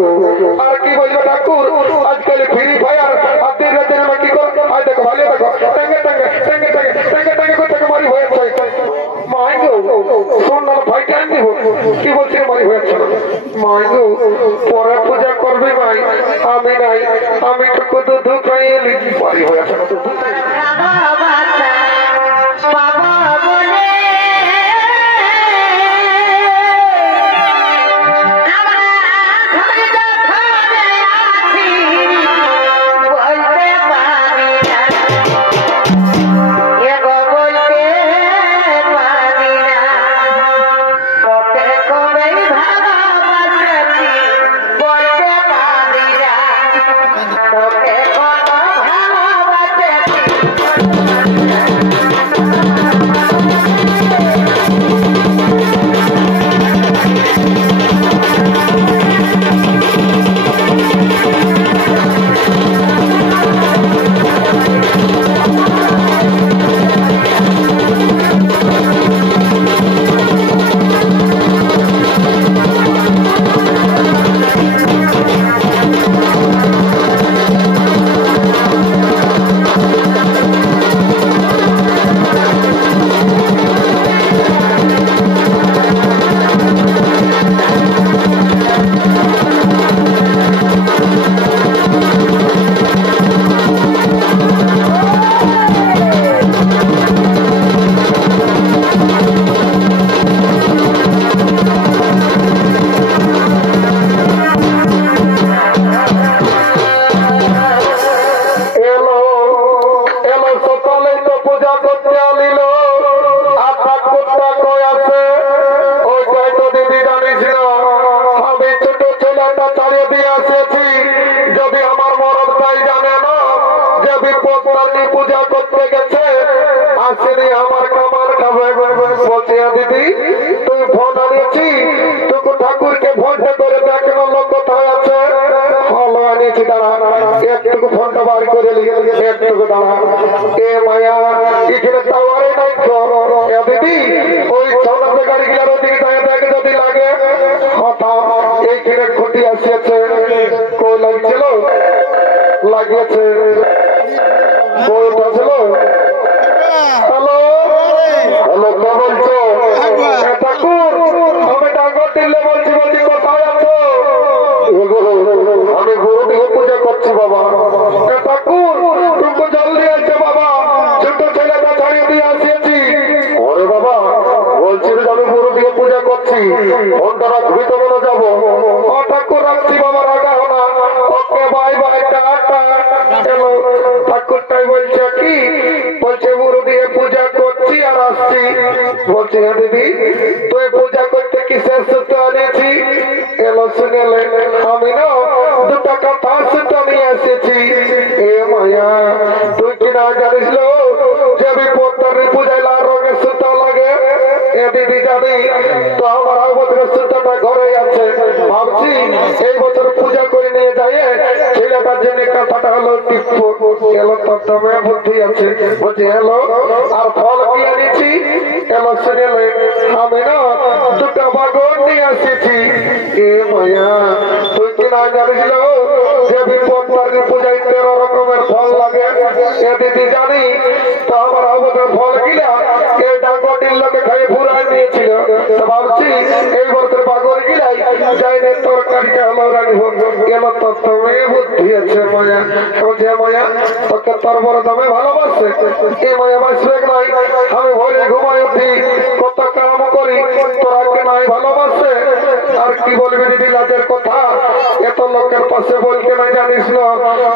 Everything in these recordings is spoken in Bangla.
গো আর কি বলবো ঠাকুর আজকাল ফ্রি ফায়ার হাতে রাতে না কি কর আই দেখো ভালো দেখো টাঙ্গে টাঙ্গে টাঙ্গে টাঙ্গে টাঙ্গে টাঙ্গে করতে মারি হয়ে যায় মাই গো শোন না ভাই টাইম দিব কি বলছিস মারি হয়ে যাচ্ছে মাই গো পরে পূজা করবে ভাই আমি নাই আমি তো দুধ খাইয়ে মারি হয়ে যাচ্ছে पूजा करते गेছে আসেনি আমার কামার খাবে বলছে দিদি তুই ফোন আনিছি তুই ঠাকুরকে ফোন করে দেখ না লোক কোথায় আছে হলো আনিছি দাঁড়া একটু ফোনটা বার করে লিখে একটু দাঁড়া এ মায়া এখানে টাওয়ারে নাই তো এ দিদি ওই ছনাতে গাড়ি গেল দিকে দেখ যদি লাগে হতা এইখানে খুঁটি আসছে কই লাগছিল লাগিয়েছে কই উঠেছিল হ্যালো হ্যালো কে বলছো ঠাকুর আমি ডাঙ্গর দিলে বলছি বলছি কোথায় আছো আমি গুরু দিয়ে পূজা করছি বাবা ঠাকুর তুমি জলদি আছে বাবা ছোট ছেলেটা ছাড়িয়ে দিয়ে আসিয়েছি ওরে বাবা বলছি আমি গুরু দিয়ে পূজা করছি ফোনটা রাখবি তো বলে যাবো ও ঠাকুর রাখছি বাবা রাখা না ওকে বাই বাই টাটা চলো ঠাকুরটাই বলছে কি বলছে গুরু দিয়ে পূজা করছি আর আসছি বলছে দিদি তুই পূজা করতে কিসের সূত্র আনেছি এলো শুনেলে আমি না দুটা কথা সূত্র নিয়ে এসেছি এ মায়া তুই কি না জানিস লো যে বিপত্তারি পূজায় লাল রঙের সূত্র লাগে এ দিদি জানি তো আমার বছরের সূত্রটা ঘরে আছে ভাবছি এই বছর পূজা করে নিয়ে যাই ছেলেটার জন্য কথাটা হলো টিপ্পো এলো তোর দমে বুদ্ধি আছে বলছি এলো আর ফল কি আনিছি এলো শুনেলে আমি না দুটা বাগন নিয়ে এসেছি এ মায়া তুই কি না জানিস যে বিপত্তারি পূজায় 13 রকমের ফল লাগে এ দিদি জানি তো আমার অবতার ফল গিলা এই ডাঙ্গটির লোকে খাইয়ে ফুরাই নিয়েছিল তো ভাবছি এই বছর বাগর গিলাই যাইনে তরকারিটা হলো রানি হোক গেল তোর দমে বুদ্ধি আছে মায়া বলছে মায়া তোকে তোর বড় দমে ভালোবাসে এ মায়া বাঁচবে নাই আমি ভোরে ঘুমাই উঠি কত কাম করি তোরাকে নাই ভালোবাসে আর কি বলবি দিদি লাজের কথা এত লোকের পাশে বলকে নাই জানিস না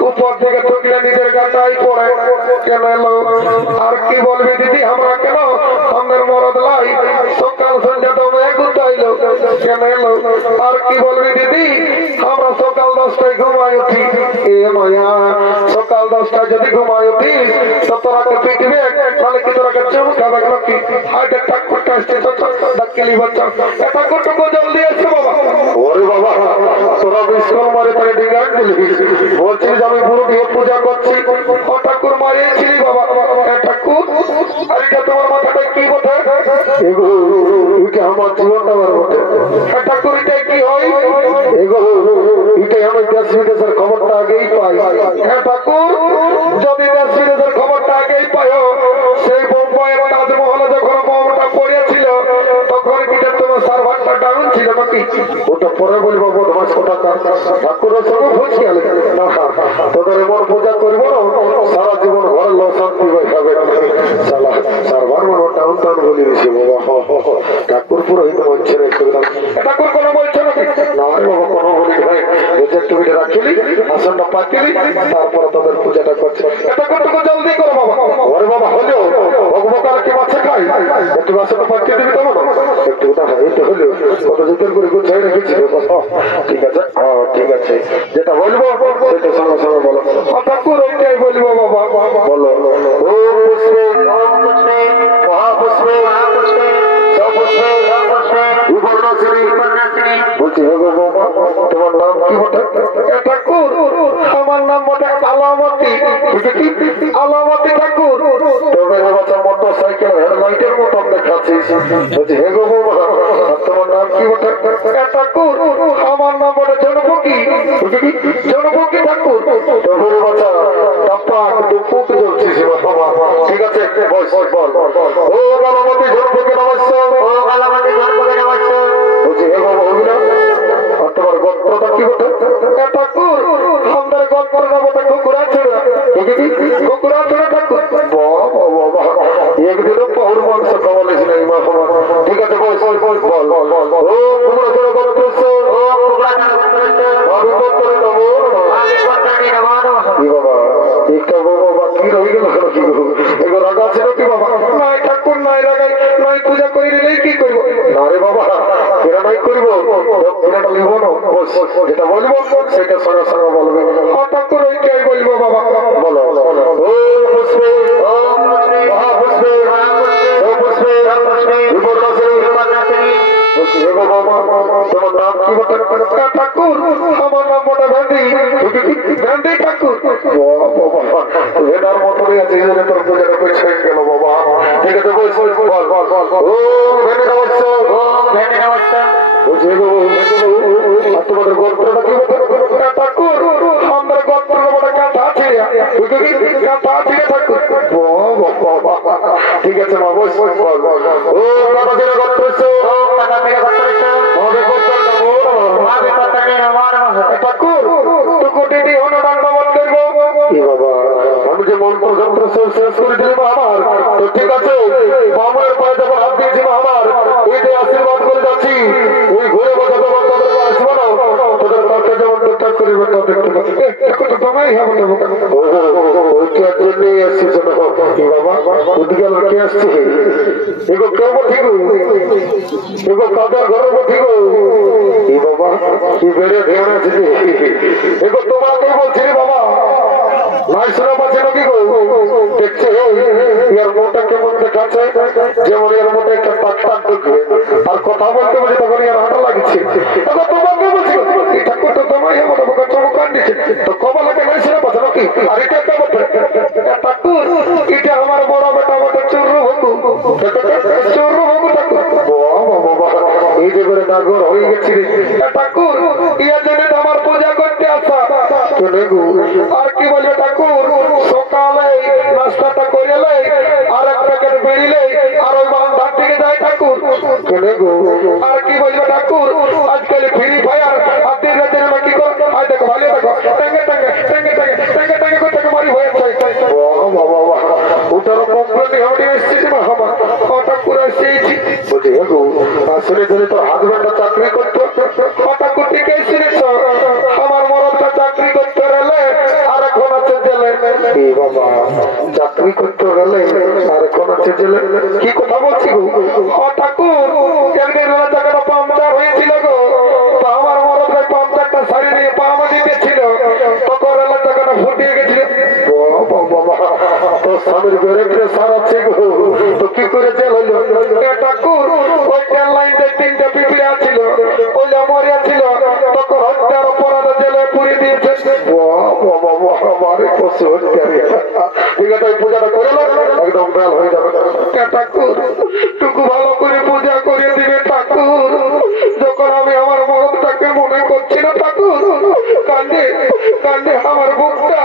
উপর থেকে ঠুকলে নিজের গাটাই পড়ে কেন এলো আর কি বলবি দিদি আমরা কেন আমাদের মরদ লাই সকাল সন্ধ্যা দমে গুতাইলো কেন এলো আর কি বলবি দিদি আমরা সকাল 10টায় ঘুমাই উঠি এ মায়া সকাল 10টায় যদি ঘুমাই উঠিস তো তোরাকে পিটবে তাহলে কি তোরাকে চমকাবে নাকি হাইটে ঠাকুরটা আসছে তো ডাক্কেলি বাচ্চা ঠাকুরটুকু জলদি আসছে বাবা ওরে বাবা তোরা বিষ্ণু মারে তাকে ডিঙ্গার দিলি বলছিস আমি গুরু দিয়ে পূজা করছি ও ঠাকুর মারিয়েছিলি বাবা ঠাকুর আর এটা তোমার মাথাটায় কি বটে আমার জীবনটা বটে ঠাকুর এটা কি হয় হ্যাঁ ঠাকুর, যদি দেশ বিদেশের খবরটা আগেই পায়, সেই বোম্বাইয়ের তাজমহলে যখন বোমটা পড়েছিল তখন কি তোমার সার্ভারটা ডাউন ছিল নাকি? ওটা পরে বলবো বদমাস কথা। ঠাকুরের সঙ্গে বুঝি গেলে না, তোদের এমন পূজা করবো না সারা জীবন ঘর শান্তি হয়ে যাবে। সার্ভার মনে ডাউন টাউন বলে দিয়েছে বাবা। ঠাকুর পুরোহিত বলছে ঠাকুর কোনো বলছে নাকি? না বাবা কোনো বলি ভাই, একটু মিটে রাখলি আসনটা পাকিলি তারপরে তোদের পূজাটা করছে। এটা কতটুকু জলদি করো বাবা। ওরে বাবা হলেও ভগবান কি মাছে খাই, একটু আসনটা পাকিয়ে দিবি তখন একটু না হয় এটা হলেও কত যত্ন করে গুছাই রেখেছি। ঠিক আছে ঠিক আছে, যেটা বলবো সেটা সঙ্গে সঙ্গে বলো। ঠাকুর ওইটাই বলবো বাবা। বলো ওম পুষ্পে মহাপুষ্পে সপুষ্পে বিবর্ণাশ্রী। বলছি তোমার নাম কি বটে? ঠাকুর আমার নাম বটে আলামতি। আলামতি ঠাকুর। তবে বাচ্চা মোটর সাইকেল হেডলাইটের মতন দেখাচ্ছিস। বলছি হে গো বৌমা তোমার নাম কি বটে? ঠাকুর আমার নাম বটে জনপকি। জনপকি ঠাকুর। তবে বাচ্চা টাপাক টুপুক জ্বলছিস বাবা। ঠিক আছে বল ও আলামতি জনপকি নমস্কার। ও আলামতি জনপকি নমস্কার। বলছি হে বাবা হইলা তোমার গল্পটা কি বটে? ঠাকুর আমাদের গল্পটা বটে কুকুরা ছোড়া। কুকুরা ছোড়া ঠাকুর। একদিনও পৌর মাংস খাওয়ালিস নাই মা। ঠিক আছে বল ও কুকুরা ছোড়া গল্প একটা বাবা বাকি রয়ে গেল কি এগুলো রাগা ছিল কি বাবা? নাই ঠাকুর নাই রাগাই নাই, পূজা করে দিলেই কি করবো? না রে বাবা এরা নাই করবো, এরাটা লিব না। যেটা বলবো সেটা সঙ্গে সঙ্গে বলবে। ঠাকুর ওইটাই বলবো বাবা। বলো ও পুষ্পে মহাপুষ্পে সপুষ্পে বিবর্ণাশ্রী। তোমার নাম কি বটে? ঠাকুর আমার নাম বটে ভেন্ডি। ভেন্ডি ঠাকুর। ভেন্ডার মতনই আছে তোর পূজাটা করে ছেড়ে গেল বাবা। ঠিক আছে বল ও ভেন্ডি নমস্কার। ভেন্ডি নমস্কার। বুঝে গো তোমাদের গল্পটা কি বটে? ঠাকুর আমাদের গল্পটা বটে কাঁথা ছিঁড়া। কাঁথা ছিঁড়ে ঠাকুর। ঠিক আছে মা বল ও কাঁথা ছিঁড়ে গল্প আমি যে মন্ত্র যন্ত্র শেষ করে দিলি আমার তো ঠিক আছে। বামনের পায়ে যখন হাত দিয়েছি আমার এতে আশীর্বাদ করে যাচ্ছি। ওই ঘুরে বসে তোমার তাদের আসবো না, তোদের কাছে যেমন ঠিকঠাক করে বেটা দেখতে পাচ্ছি তোমাই হবে ওইটার জন্যই আসছিস বাবা। ওদিকে কে আসছে এগো কেউ ঠিক এগো কাদার ঘরের ঠিক এই বাবা কি বেড়ে ধ্যান আছে এগো তোমাকে বলছি বাবা। নাই শুনে পাচ্ছে নাকি গো? দেখছে এর মোটা কেমন দেখাচ্ছে, যেমন এর মোটা একটা টাক ঢুকবে আর কথা বলতে বলি তখন এর হাঁটা লাগছে। তোমাকে বলছি ঠাকুর তো তোমায় আমার বোকা চমকান দিচ্ছে তো কবালাকে নাই শুনে পাচ্ছে নাকি? আর এটা একটা বটে ঠাকুর, এটা আমার বড় বেটা বটে চুরু হকু। চুরু হকু ঠাকুর। এই যে করে নাগর হয়ে গেছি ঠাকুর। ইয়া জেনে আমার পূজা করতে আসা আর কি বলবে ঠাকুর? সকালে নাস্তাটা করে আর এক প্যাকেট বেরিলে আর ওই বান্ধার দিকে যায় ঠাকুর। আর কি বলবে ঠাকুর? আজকাল ফ্রি ফায়ার আর দিন রাতের কি কর দেখো ভালো দেখো টাঙ্গে টাঙ্গে টাঙ্গে টাঙ্গে টাঙ্গে টাঙ্গে করে টাকা মারি হয়ে যায়। ওটারও কমপ্লেন আমি এসেছি না আমার ঠাকুর এসেছি বলছি গো আসলে ধরে তোর হাজবেন্ডটা চাকরি করতো। ঠাকুর ঠিকই শুনেছ আমার মরদটা চাকরি করতে গেলে আর এখন আছে জেলে। বাবা চাকরি করতে গেলে আর এখন আছে জেলে কি কথা বলছি গো? ঠাকুর একদিন জায়গাটা পাংচার হয়েছিল গো, তো আমার মরদ ভাই পাংচারটা সারি নিয়ে পামা দিতেছিল তখন এলাকা জায়গাটা ফুটিয়ে গেছিল। তোর স্বামীর বেরেকরে সারাচ্ছে গো, তো কি করে জেল হইল? ঠাকুর ওই ট্রেন লাইনটা তিনটা পিঁপড়ে ছিল ওইটা মরিয়া ছিল তখন হত্যার অপরাধে জেলে পুড়িয়ে দিয়েছে। ঠিক আছে ওই পূজাটা করে একদম বেল হয়ে যাবে। ঠাকুর টুকু ভালো করে পূজা করে দিবে ঠাকুর। যখন আমি আমার মরদটাকে মনে করছি না ঠাকুর কান্দে কান্দে আমার বুকটা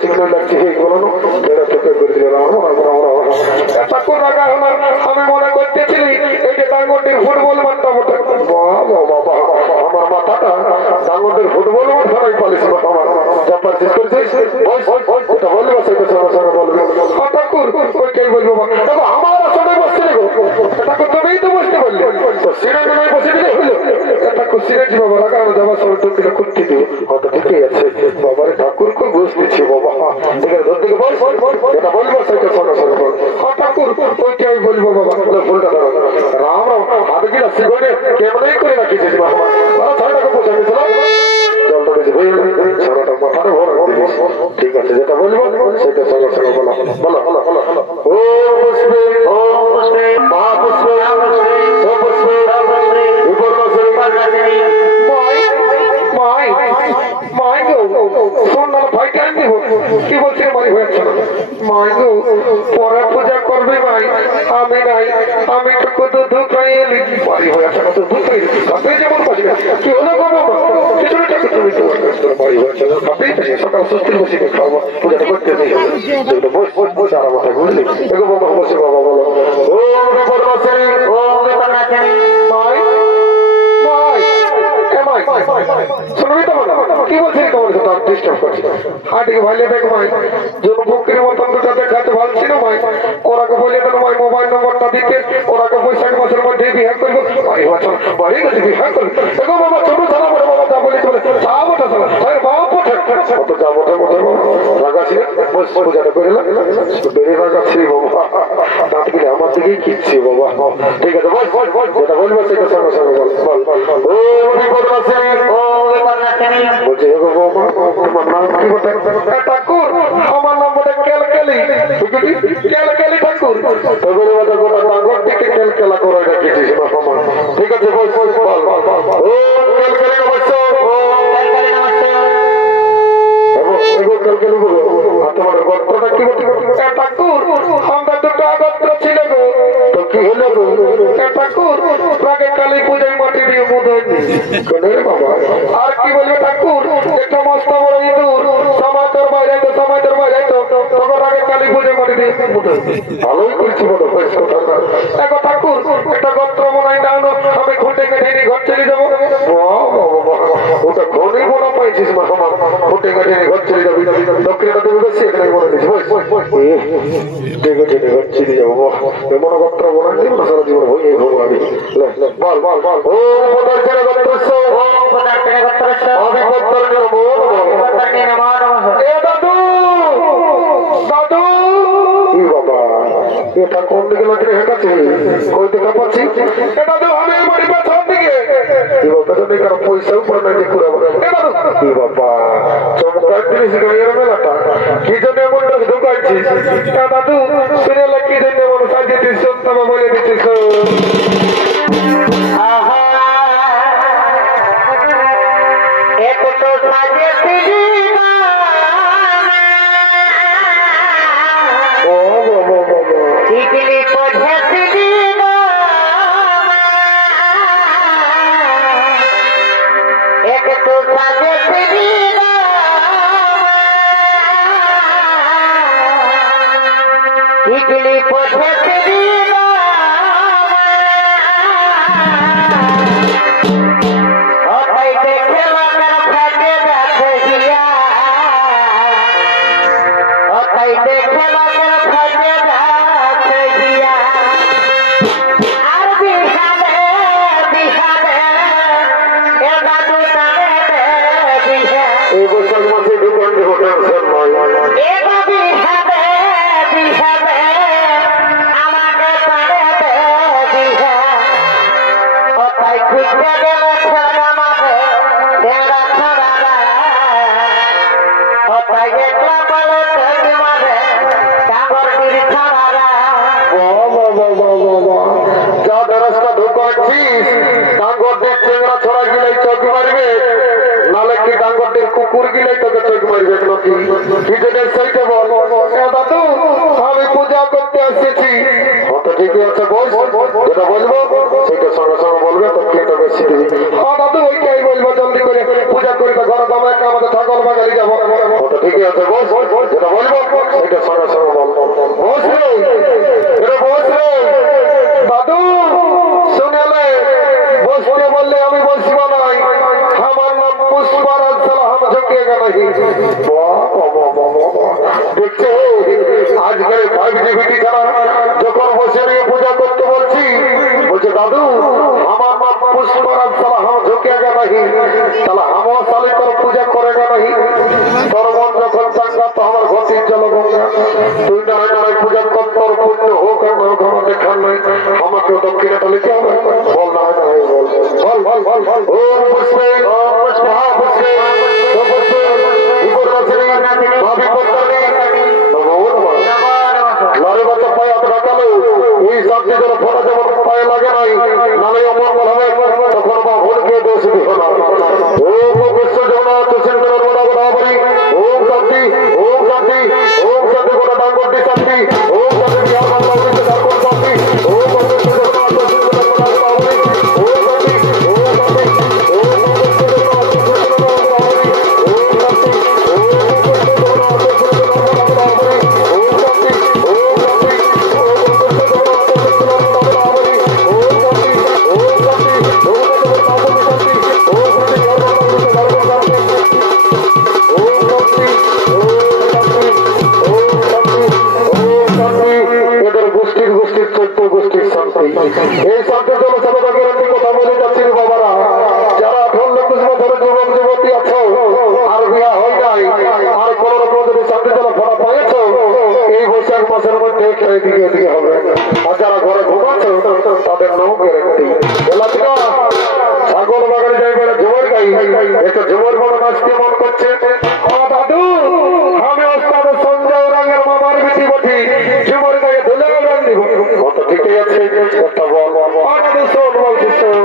চিকন লাগছে বলো না চোখে করেছিল ঠাকুর রাখা হলাম আমি মনে করতেছিলি এই যে ডাঙ্গরটির ফুটবল মাঠটা ওঠে বাবা আমার মাথাটা ডাঙ্গরটির ফুটবল মাঠ সবাই পালিস আমার চাপার শেষ করেছিস ওটা বলবো সেটা সঙ্গে সঙ্গে বলবে ঠাকুর ওইটাই বলবো তবে আমার আসলে বসতে দেবো ঠাকুর তবেই তো বসতে বললে তো সিনেজ নয় বসে দিলে হইলো ঠাকুর সিনেজ বাবা লাগানো যাবার সময় তো কিনা করতে দেবো হয়তো ঠিকই আছে বাবার ঠাকুরকে বসতেছি বাবা ঠিক আছে ধর থেকে বল এটা বলবো সেটা সঙ্গে সঙ্গে বল ঠাকুর ওইটা আমি বলবো বাবা ফুলটা দাঁড়াবো রাম রাম হাতে কিনা শিখনে কেমনই করে রাখিছিস বাবা ঠান্ডাকে পৌঁছে দিয়েছিলাম জলটা বেশি হয়ে সারাটা মাথাটা ভরা ঠিক আছে যেটা বলবো সেটা সঙ্গে সঙ্গে বলো বলো বলো বলো ও পুষ্পে ও পুষ্পে মহাপুষ্পে ও পুষ্পে কি বলছি মারি হয়েছে মাই গো পরে পূজা করবে মাই আমি নাই আমি তো কত দুধ খাইয়ে মারি হয়েছে কত দুধ খাইয়ে কাপে যেমন পাচ্ছি কি হলো গো বাবা কিছুটা তুমি তোমার মারি হয়েছে কাপেই থাকে সকাল সুস্থির বসে খাবো পূজাটা করতে নেই বস বস বস আর মাথায় ঘুরলি এগো বাবা বসে বাবা বলো ও বিপর্ণাশিনী ও বিপর্ণাশিনী মাই শুনবি তো কি বলছি তোমার সাথে ডিস্টার্ব করছি হাটিকে ভাইলে দেখ ভাই জনভক্তির মতন দুটা দেখাতে ভাবছি না ভাই ওরাকে বলে দেন ভাই মোবাইল নম্বরটা দিতে ওরাকে বৈশাখ মাসের মধ্যে বিহার করবো ভাই বছর বাড়ি গেছে বিহার করবো দেখো বাবা ছোট ছাড়া বড় বাবা যা বলে চলে যা বটে বাবা পথে কত যা বটে বটে রাগাছি পূজাটা করে বেড়ে রাগাচ্ছি বাবা দাঁত গেলে আমার দিকেই কিচ্ছি বাবা ঠিক আছে বল বল বল যেটা বলবো সেটা সঙ্গে সঙ্গে বল বল বল ও বিপদ আছে বলছি তোমার নাম কি বটে ঠাকুর আমার নাম বটে কেলকেলি কেলকেলি ঠাকুর তবে গোটা ডাঙ্গর থেকে কেলকেলা করে রেখেছিস ঠিক আছে বল বল বল ও কেলকেলি নমস্তে ও কেলকেলি নমস্তে কেলকেলি বলো তোমার গত্রটা কি বটে ঠাকুর আমরা দুটো গত্র ছিল গো তো কি হলো গো ঠাকুর আগে কালী পূজায় মাটি দিয়ে বোধ বাবা আর কি বলবে ঠাকুর একটা মস্ত বড় ইঁদুর সমাজের বাইরে সমাজের বাইরে তখন আগে কালী পুজো মাটি দিয়ে ভালোই করছি বলো দেখো ঠাকুর একটা গত্র মনে হয় না আমি খুঁটে কেটে নিয়ে ঘর চলে যাবো ওটা ঘরেই মনে পাইছিস মা সমান খুঁটে কেটে নিয়ে ঘর চলে যাবি দক্ষিণটা দেবে বেশি এখানে মনে দিচ্ছি দেখে ঘর চলে যাবো মনে গত্র মনে নেই না সারা জীবন হয়ে হবো আমি বল বল বল ও পদার ছেড়ে গত্রস্য ও পদার ছেড়ে গত্রস্য অভিপত্তর নমো নমঃ এ দাদু দাদু কি বাবা এটা কোন দিকে লাগে হেঁটাচ্ছি কই দেখা পাচ্ছি এ দাদু আমি বাড়ি পেছন দিকে কি বাবা তো দেখো পয়সা উপর না দিয়ে পুরো এ দাদু কি বাবা চমৎকার জিনিস গায়ের মেলাটা কি জন্য এমন ঢুকাচ্ছিস এ দাদু শুনে কি জন্য এমন সাজিয়েছিস সত্য বলে দিচ্ছিস কুকুর গিলে তোকে চোখ মারবে সেইটা বল দাদু আমি পূজা করতে এসেছি ঠিকই আছে বল যেটা বলবো সেটা সঙ্গে সঙ্গে বলবে তো কেটে বেশি দিবি দাদু ওইটাই বলবো জলদি করে পূজা করে তো ঘরে দামে আমাদের ছাগল বাগালি যাবো ঠিকই আছে বল সেটা সঙ্গে সঙ্গে বল। বস রে, বস রে দাদু, শুনেলে বসতে বললে আমি বসব নাই। আমার নাম পুষ্পারাজ সালাম ঝুঁকিয়েগা নাকি। দেখছে আজকাল 5G ছাড়া যখন বসে নিয়ে পূজা করতে বলছি, বলছে দাদু আমার নাম পুষ্পারাজ সালাম ঝুঁকিয়েগা নাকি, তাহলে আমার সালে তোর পূজা করেগা নাকি। তোর মন যখন চাঙ্গা তো আমার ঘটির জল গঙ্গা, তুই না হয় পূজা কর, তোর পুণ্য হোক আমার দেখার নাই, আমাকেও দক্ষিণাটা লিখে হবে। বল না হয় বল বল বল বল বল। ওম পুষ্পে মহাপুষ্পে ভাবি পত্নী লড়ে বাচ্চা পায়ে হাত রাখালো, এই শব্দে যেন ফোটা যেমন পায়ে লাগে নাই, নালে অমঙ্গল হবে, তখন বা ভুলকে দোষ দিও না। ওম বিশ্ব জগন্নাথ চিন্তন বরাবরি। ওম শান্তি, ওম শান্তি, ওম শান্তি গোটা ডাঙ্গরটি শান্তি, ওম শান্তি বিহার বাংলা উড়িষ্যা ঝাড়খণ্ড শান্তি। ওম বিশ্ব জগন্নাথ চিন্তন বরাবরি। ওম শান্তি, ওম শান্তি, ওম বিশ্ব জগন্নাথ চিন্তন বরাবরি। ওম শান্তি, ওম বিশ্ব জগন্নাথ চিন্তন বরাবরি। ওম শান্তি, ওম শান্তি, ওম বিশ্ব জগন্নাথ চিন্তন বরাবরি। ওম শান্তি, ওম শান্তি, ওম জগন্নাথ শান্তি। ওম শান্তি বিহার বাংলা উড়িষ্যা ঝাড়খণ্ড শান্তি। ওম শান্তি, ওম শান্তি, ওম শান্তি, ওম শান্তি। এদের গোষ্ঠীর 14 গোষ্ঠীর শান্তি। এই শান্তির জন্য সবাই গ্যারান্টি কথা বলে যাচ্ছি রে বাবারা, যারা 18-20 বছরের যুবক যুবতী আছো আর বিয়া হয় নাই, আর কোন রকম যদি শান্তির জন্য ফোড়া পাইছ, এই বৈশাখ মাসের মধ্যে এদিকে এদিকে হবে। আর যারা ঘরে ঘুমাচ্ছ তাদের নাও গ্যারান্টি। এলাকা ছাগল বাগানে যাই বেড়ে ঝুমর গাই, একটা ঝুমর বড় নাচতে মন করছে। দাদু আমি ওস্তাদ সঞ্জয় রঙের মামার বেশি বটি, ঝুমর গায়ে ধুলে গান দিব। কত ঠিকই আছে, একটা বল দাদু শোন বলছি শোন।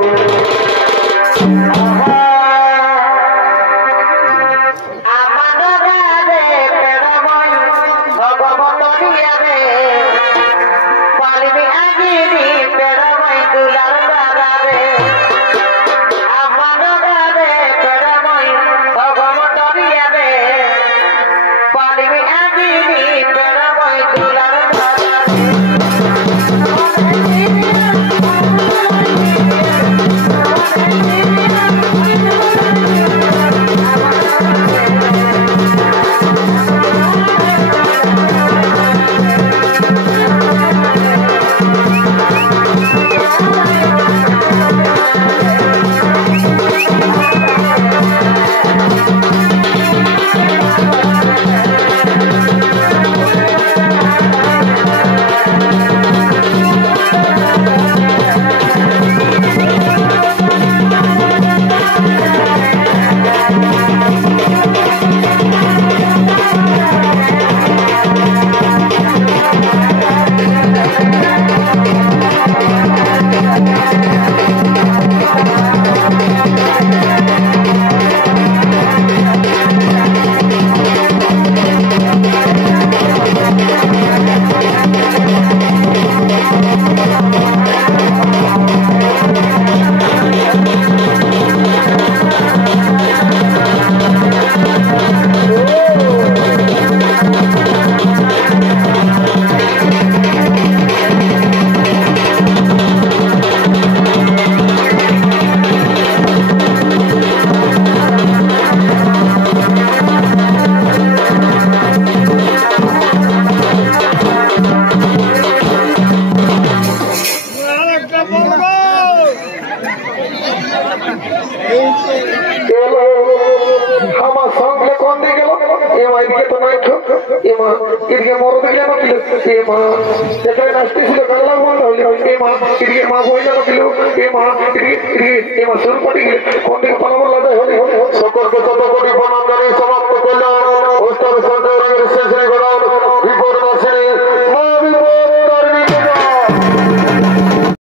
আমার সঙ্গে কোন দিকে গেল এমা এদিকে তো নাই এমা এদিকে মরো দিকে যেন কিলো এমা যেখানে নাচতেছিল গালা বন্ধ হইল এমা এদিকে মা বই যেন কিল এমা এদিকে এমা শুরু করে গেলে কোন দিকে পালাবো লাগে হলে সকলকে শত কোটি প্রণাম জানাই।